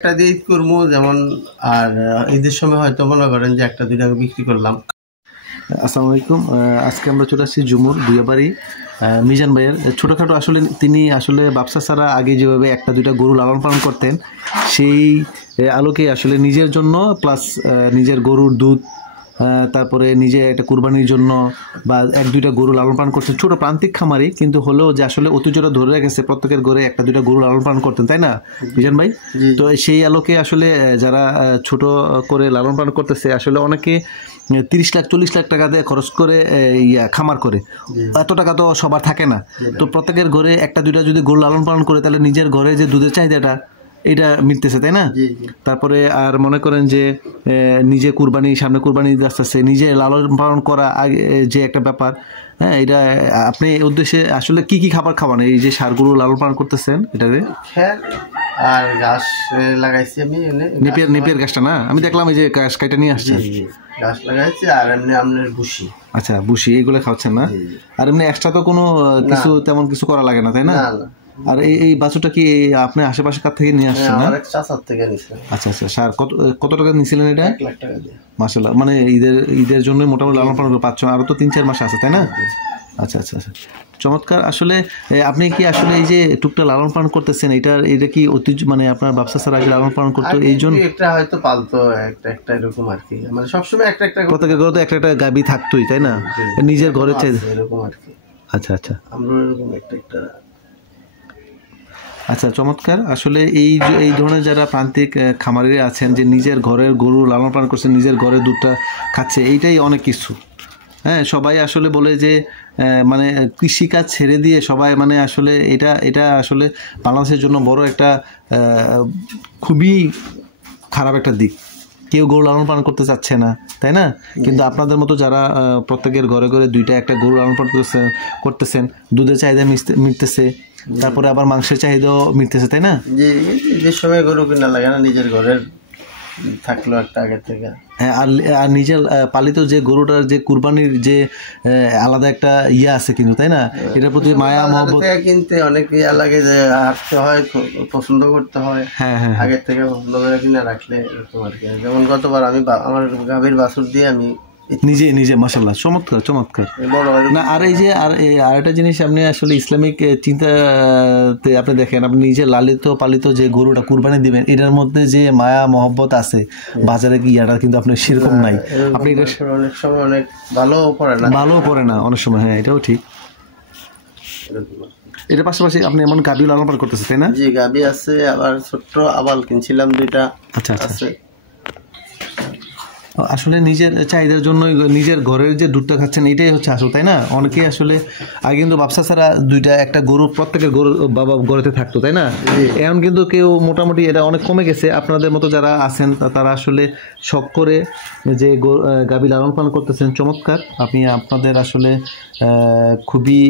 একটা দিয়ে ঈদ করবো যেমন, আর ঈদের সময় হয়তো মনে করেন যে একটা দুইটা বিক্রি করলাম। আসসালামু আলাইকুম। আজকে আমরা চলে আসছি জুমুর বুয়াবাড়ি মিজান ভাইয়ের ছোটোখাটো। আসলে তিনি আসলে ব্যবসা ছাড়া আগে যেভাবে একটা দুইটা গরু লালন পালন করতেন, সেই আলোকে আসলে নিজের জন্য প্লাস নিজের গরুর দুধ, তারপরে নিজে একটা কুরবানির জন্য বা এক দুইটা গরু লালন পালন করতেন। ছোটো প্রান্তিক খামারি কিন্তু হলেও যে আসলে ঐতিহ্যটা ধরে রেখেছে, প্রত্যেকের ঘরে একটা দুইটা গরু লালন পালন করতেন, তাই না মিজান ভাই? তো সেই আলোকে আসলে যারা ছোট করে লালন পালন করতেছে, আসলে অনেকে 30 লাখ 40 লাখ টাকা দিয়ে খরচ করে খামার করে, এত টাকা তো সবার থাকে না। তো প্রত্যেকের ঘরে একটা দুইটা যদি গরু লালন পালন করে, তাহলে নিজের ঘরে যে দুধের চাহিদাটা এটা মিটতেছে, তাই না? তারপরে আর মনে করেন যে নিজে কুরবানি, সামনে কুরবানি আসতেছে, নিজে লালন পালন করা আগে যে একটা ব্যাপার, হ্যাঁ, এটা আপনি উদ্দেশ্যে আসলে কি কি খাবার খাওয়ান এই যে সারগুলো লালন পালন করতেছেন? এটাতে আর ঘাস লাগাইছি আমি, নেপিয়ার গাছটা না, আমি দেখলাম এই যে গাছ কাইটা নিয়ে আসছেন। ঘাস লাগাইছি আর এমনি আপনার ভুসি। আচ্ছা, ভুসি এইগুলো খাওয়াচ্ছেন না? আর এমনি এক্সট্রা তো কোনো কিছু তেমন কিছু করা লাগে না, তাই না? আর এই বাছুরটা কি আপনি আশেপাশে কার থেকে নিয়ে আসছেন? আমার এক চাচার থেকে নিয়েছিলাম। আচ্ছা আচ্ছা। স্যার কত টাকা নিয়েছিলেন এটা? 1 লাখ টাকা দিয়ে। মাশাআল্লাহ, মানে ঈদের জন্য মোটামুটি লালন পালন করে পাচ্ছেন, আরো তো 3-4 মাস আছে, তাই না? আচ্ছা আচ্ছা আচ্ছা, চমৎকার। আসলে আপনি কি আসলে এই যে টুকটা লালন পালন করতেছেন, এটা কি ঐতিহ্য, মানে আপনার ব্যবসা ছাড়া আগে লালন পালন করতো এই জন্য? একটা হয়তো পালতো একটা এরকম আর কি, মানে সবসময় একটা প্রত্যেকের ঘরে তো একটা গাবি থাকতোই, তাই না? নিজের ঘরে চাই এরকম আর কি। আচ্ছা আচ্ছা, আমরা এরকম একটা। আচ্ছা, চমৎকার। আসলে এই ধরনের যারা প্রান্তিক খামারিরা আছেন, যে নিজের ঘরের গরু লালন পালন করছে, নিজের ঘরের দুধটা খাচ্ছে, এইটাই অনেক কিছু। হ্যাঁ, সবাই আসলে বলে যে মানে কৃষিকাজ ছেড়ে দিয়ে সবাই, মানে আসলে এটা আসলে বাংলাদেশের জন্য বড় একটা খুবই খারাপ একটা দিক। কেউ গরু লালন পালন করতে চাচ্ছে না, তাই না? কিন্তু আপনাদের মতো যারা প্রত্যেকের ঘরে ঘরে দুইটা একটা গরু লালন পালন করতেছেন, দুধের চাহিদা মিটতেছে, তারপরে আবার মাংসের চাহিদাও মিটতেছে, তাই না? যে সময় গরু কিনা লাগে না, নিজের ঘরের থাকলো একটা আগে থেকে। হ্যাঁ, আর নিজের পালিত যে গরুটার যে কুরবানির যে আলাদা একটা আছে কিন্তু, তাই না? এটার প্রতি মায়া মহব্বত। কিনতে অনেক লাগে, যে হাঁটতে হয়, পছন্দ করতে হয়। হ্যাঁ হ্যাঁ, আগের থেকে পছন্দ করে কিনা রাখলে এরকম আর কি। যেমন গতবার আমি আমার গাভীর বাছুর দিয়ে আমি নিজে মাশাআল্লাহ, চমৎকার চমৎকার না। আর এই যে আর একটা জিনিস, আপনি আসলে ইসলামিক চিন্তাতে আপনি দেখেন, আপনি নিজে লালিত পালিত যে গরুটা কুরবানি দিবেন, এটার মধ্যে যে মায়া মহব্বত আছে, বাজারে কি ইয়াটা কিন্তু আপনার সেরকম নাই। আপনি এটা অনেক সময় অনেক ভালো পড়ে না অনেক সময়। হ্যাঁ, এটাও ঠিক। এটার পাশাপাশি আপনি এমন গাভী লালন পালন করতেছেন, তাই না? জি, গাভী আছে, আবার ছোট্ট আবাল কিনছিলাম 2টা। আচ্ছা আচ্ছা। আসলে নিজের চাহিদার জন্য নিজের ঘরের যে দুধটা খাচ্ছেন, এটাই হচ্ছে আসল, তাই না? অনেকেই আসলে আগে কিন্তু ব্যবসা ছাড়া দুইটা একটা গরু প্রত্যেকের গরু বাবা ঘরেতে থাকতো, তাই না? এখন কিন্তু কেউ মোটামুটি এটা অনেক কমে গেছে। আপনাদের মতো যারা আছেন তারা আসলে শখ করে যে গাভী লালন পালন করতেছেন, চমৎকার। আপনি আপনাদের আসলে খুবই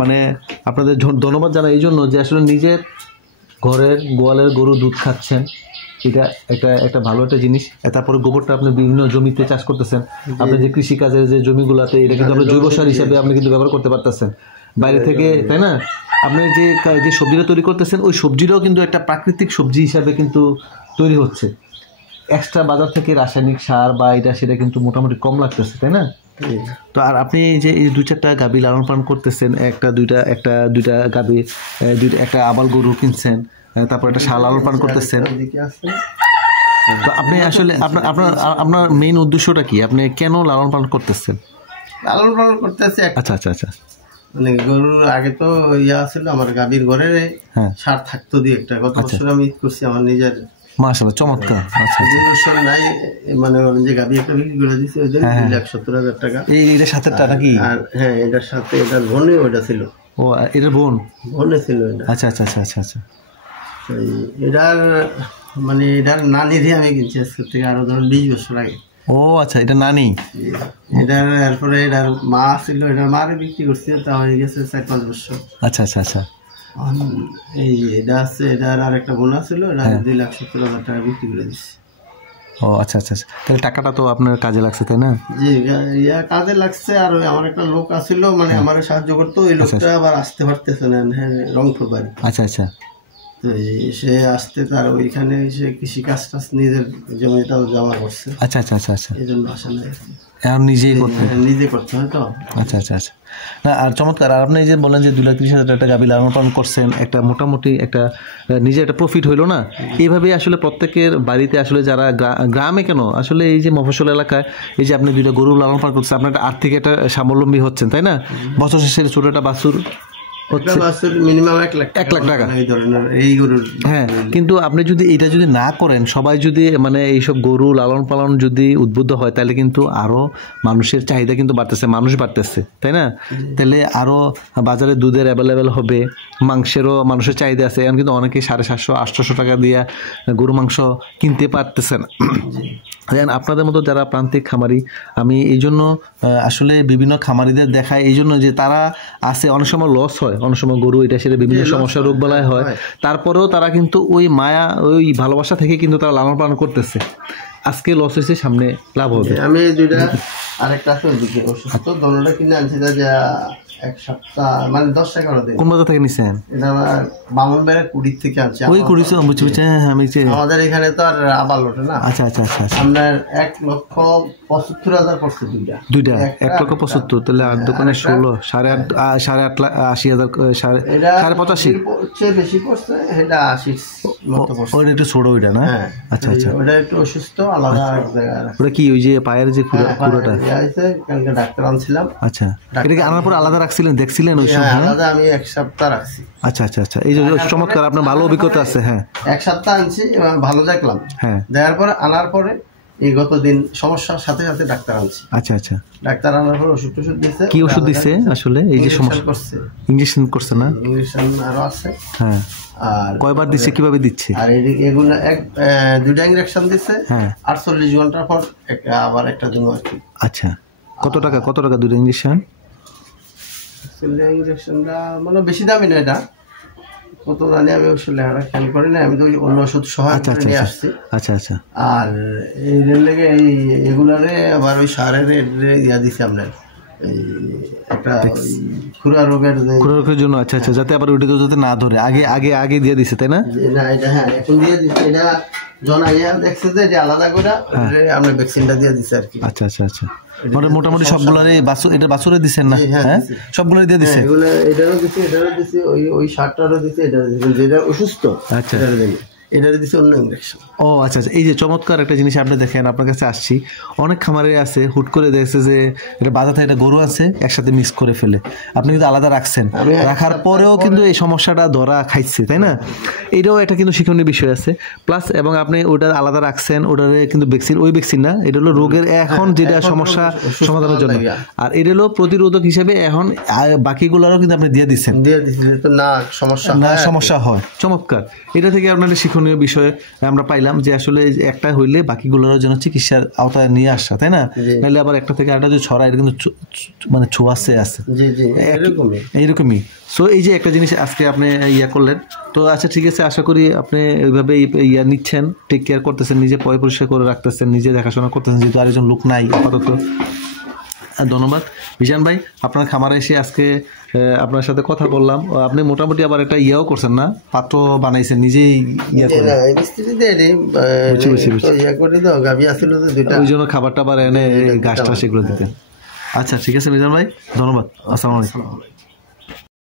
মানে আপনাদের ধন্যবাদ জানাই এই জন্য যে আসলে নিজের ঘরের গোয়ালের গরু দুধ খাচ্ছেন, এটা একটা ভালো একটা জিনিস। তারপরে গোবরটা আপনি বিভিন্ন জমিতে চাষ করতেছেন, আপনি যে কৃষিকাজের যে জমিগুলাতে, এটা কিন্তু আপনি জৈব সার হিসাবে আপনি কিন্তু ব্যবহার করতে পারতেছেন বাইরে থেকে, তাই না? আপনি যে সবজিটা তৈরি করতেছেন, ওই সবজিটাও কিন্তু একটা প্রাকৃতিক সবজি হিসাবে কিন্তু তৈরি হচ্ছে। এক্সট্রা বাজার থেকে রাসায়নিক সার বা এটা সেটা কিন্তু মোটামুটি কম লাগতেছে, তাই না? তো আর আপনি যে এই 2-4টা গাভী লালন পালন করতেছেন, একটা দুইটা গাভী, একটা আবাল গরু কিনছেন, তারপর একটা ষাঁড় লালন পালন করতেছেন। তো আপনি আসলে আপনার মেইন উদ্দেশ্যটা কি? আপনি কেন লালন পালন করতেছেন? লালন পালন করতেছি। আচ্ছা আচ্ছা আচ্ছা। মানে গরুর আগে তো ছিল, আমার গাভীর ঘরে ষাঁড় থাকতো দিয়ে একটা। গত বছর আমি ঈদ করছি আমার নিজের। মাশাআল্লাহ, চমৎকার। আচ্ছা, 2 বছর নাই, মানে যে গাভী একটা বিক্রি করে দিয়েছে, ওই 2,70,000 টাকা। এটার সাথেটা নাকি? আর হ্যাঁ, এটার সাথে এটার বোনই ওইটা ছিল। ও, এটার বোনে ছিল এটা। আচ্ছা আচ্ছা আচ্ছা আচ্ছা আচ্ছা। এটার নানি দিয়ে আমি কিনছি আজকের থেকে আরো ধরুন 20 বছর আগে। ও আচ্ছা, এটা নানি। এরপরে এটার মা ছিল, এটার মারে বিক্রি করছি, তা হয়ে গেছে 4-5 বছর। আচ্ছা আচ্ছা আচ্ছা। এটা আছে, এটার আর একটা বোনা ছিল, এটা 2,70,000 টাকা বিক্রি করে দিচ্ছি। ও আচ্ছা আচ্ছা আচ্ছা, তাহলে টাকাটা তো আপনার কাজে লাগছে, তাই না? জি, কাজে লাগছে। আর আমার একটা লোক আছিল, মানে আমার সাহায্য করতো, ওই লোকটা আবার আসতে পারতেছে না, রংপুর বাড়ি। আচ্ছা আচ্ছা। তো সে আসতে তার ওইখানে সে কৃষি কাজ টাজ নিজের জমিটাও জমা করছে। আচ্ছা আচ্ছা আচ্ছা আচ্ছা, এই জন্য আসা নাই, এখন নিজেই করতে নিজে করতে হয় তো। আচ্ছা আচ্ছা আচ্ছা, না আর চমৎকার। আর আপনি এই যে বললেন যে 2,30,000 টাকা গাভী লালন পালন করছেন, একটা মোটামুটি একটা নিজে একটা প্রফিট হইলো না? এইভাবেই আসলে প্রত্যেকের বাড়িতে আসলে যারা গ্রামে কেন আসলে এই যে মফস্বল এলাকায় এই যে আপনি 2টা গরু লালন পালন করছেন, আপনার একটা আর্থিক একটা স্বাবলম্বী হচ্ছেন, তাই না? বছর শেষে ছোট একটা বাছুর মিনিমাম 1 লাখ টাকা এই ধরনের এই গরুর। হ্যাঁ, কিন্তু আপনি যদি এটা যদি না করেন, সবাই যদি মানে এইসব গরু লালন পালন যদি উদ্বুদ্ধ হয়, তাহলে কিন্তু আরো মানুষের চাহিদা কিন্তু বাড়তেছে, মানুষ বাড়তেছে, তাই না? তাহলে আরো বাজারে দুধের অ্যাভেলেবেল হবে, মাংসেরও মানুষের চাহিদা আছে। এখন কিন্তু অনেকে 750-800 টাকা দিয়ে গরু মাংস কিনতে পারতেছে না। আপনাদের মতো যারা প্রান্তিক খামারি, আমি এই জন্য আসলে বিভিন্ন খামারিদের দেখাই, এই জন্য যে তারা আছে, অনেক সময় লস হয়, অনেক সময় গরু এটা সেটা বিভিন্ন সমস্যা রোগ বালাই হয়, তারপরেও তারা কিন্তু ওই মায়া ওই ভালোবাসা থেকে কিন্তু তারা লালন পালন করতেছে। আজকে লস হয়েছে, সামনে লাভ হবে। আমি দুইটা আরেকটা আছে ওইদিকে অসুস্থ দোনোটা কিনে আনছি, যা 1 সপ্তাহ মানে 10-11 দিন। কোন বাজার থেকে নিছেন? এটা আমার বামনবাড়ির কুড়ির থেকে আনছি। ওই কুড়ি বুঝছি, আমি আমাদের এখানে তো আর আবার লোটে না। আচ্ছা আচ্ছা আচ্ছা, আপনার 1,75,000 পড়ছে দুইটা 1,75,000। তাহলে আর দোকানে 16 8,80,000 85,000 বেশি পড়ছে, এটা 80 মতো পড়ছে। ওটা একটু ছোট ওইটা না? আচ্ছা আচ্ছা, ওটা একটু অসুস্থ, আলাদা এক জায়গায়। ওটা কি ওই যে পায়ের যে পুরোটা? কালকে ডাক্তার আনছিলাম। আচ্ছা, এটা কি আনার পর আলাদা রাখছিলেন, দেখছিলেন ওই সময়? আলাদা আমি 1 সপ্তাহ রাখছি। আচ্ছা আচ্ছা আচ্ছা, এই যে চমৎকার, আপনার ভালো অভিজ্ঞতা আছে। হ্যাঁ, 1 সপ্তাহ আনছি, ভালো দেখলাম। হ্যাঁ, দেওয়ার পরে আনার পরে এই গত দিন সমস্যার সাথে সাথে ডাক্তার আনছি। আচ্ছা আচ্ছা, ডাক্তার আনার পর ওষুধ দিচ্ছে। কি ওষুধ দিচ্ছে আসলে? এই যে সমস্যা করছে, ইঞ্জেকশন করছে না? ইঞ্জেকশন আরো আছে। হ্যাঁ, আর কয়বার দিচ্ছে, কিভাবে দিচ্ছে? আর এগুলো 2টা ইঞ্জেকশন দিচ্ছে। হ্যাঁ, 48 ঘন্টা পর আবার একটা দিন আর কি। আচ্ছা, কত টাকা 2টা ইঞ্জেকশন? ইঞ্জেকশনটা মানে বেশি দামি না, এটা কত জানি আমি ওষুধ লেখাটা খেয়াল করি না, আমি তো অন্য ওষুধ সহ নিয়ে আসছি। আচ্ছা আচ্ছা, আর এই লেগে এগুলারে আবার ওই সারের ইয়া দিছে আপনার একটা খুরা রোগের জন্য। আচ্ছা আচ্ছা, যাতে আবার ওইটা যাতে না ধরে, আগে দিয়ে দিছে, তাই না? না, এটা হ্যাঁ এখন দিয়ে দিচ্ছে। এটা জনাইয়া দেখছে যে আলাদা করে আমরা ভ্যাকসিনটা দিয়ে দিছে আর কি। আচ্ছা আচ্ছা আচ্ছা, মানে মোটামুটি সবগুলারে এটা বাছুরে দিচ্ছেন না? হ্যাঁ, সবগুলোই দিয়ে দিছে। এটারও দিছি, ওই 60টারও দিছি, এটা যেটা অসুস্থ। আচ্ছা, এটারে দিছে অন্য ইনজেকশন। ও আচ্ছা আচ্ছা, এই যে চমৎকার একটা জিনিস আপনি দেখেন, আপনার কাছে আসছি, অনেক খামারে আছে হুট করে দেখছে যে এটা বাজার থেকে একটা গরু আছে, একসাথে মিক্স করে ফেলে। আপনি কিন্তু আলাদা রাখছেন, রাখার পরেও কিন্তু এই সমস্যাটা ধরা খাইছে, তাই না? এটাও একটা কিন্তু শিক্ষণীয় বিষয় আছে। প্লাস এবং আপনি ওটা আলাদা রাখছেন, ওটারে কিন্তু ভ্যাকসিন, ওই ভ্যাকসিন না, এটা হলো রোগের এখন যেটা সমস্যা সমাধানের জন্য, আর এটা হলো প্রতিরোধক হিসেবে। এখন বাকিগুলোরও কিন্তু আপনি দিয়ে দিচ্ছেন, না সমস্যা হয়। চমৎকার, এটা থেকে আপনার শিক্ষণীয় বিষয় আমরা পাইলাম যে আসলে একটা হইলে বাকিগুলোর জন্য চিকিৎসার আওতায় নিয়ে আসা, তাই না? নাহলে আবার একটা থেকে আরেকটা যে ছড়া, এটা কিন্তু মানে ছোঁয়াশে আছে এইরকমই। সো এই যে একটা জিনিস আজকে আপনি ইয়া করলেন, তো আচ্ছা ঠিক আছে, আশা করি আপনি ওইভাবে ইয়া নিচ্ছেন, টেক কেয়ার করতেছেন, নিজে পরিষ্কার করে রাখতেছেন, নিজে দেখাশোনা করতেছেন, যেহেতু আরেকজন লোক নাই আপাতত। ধন্যবাদ বিশান ভাই, আপনার খামারে এসে আজকে আপনার সাথে কথা বললাম। আপনি মোটামুটি আবার একটা ইয়াও করছেন না, পাত্র বানাইছেন নিজেই, ওই জন্য খাবার টাবার এনে ঘাস টাস এগুলো দিতেন। আচ্ছা ঠিক আছে মিজান ভাই, ধন্যবাদ, আসসালামু আলাইকুম।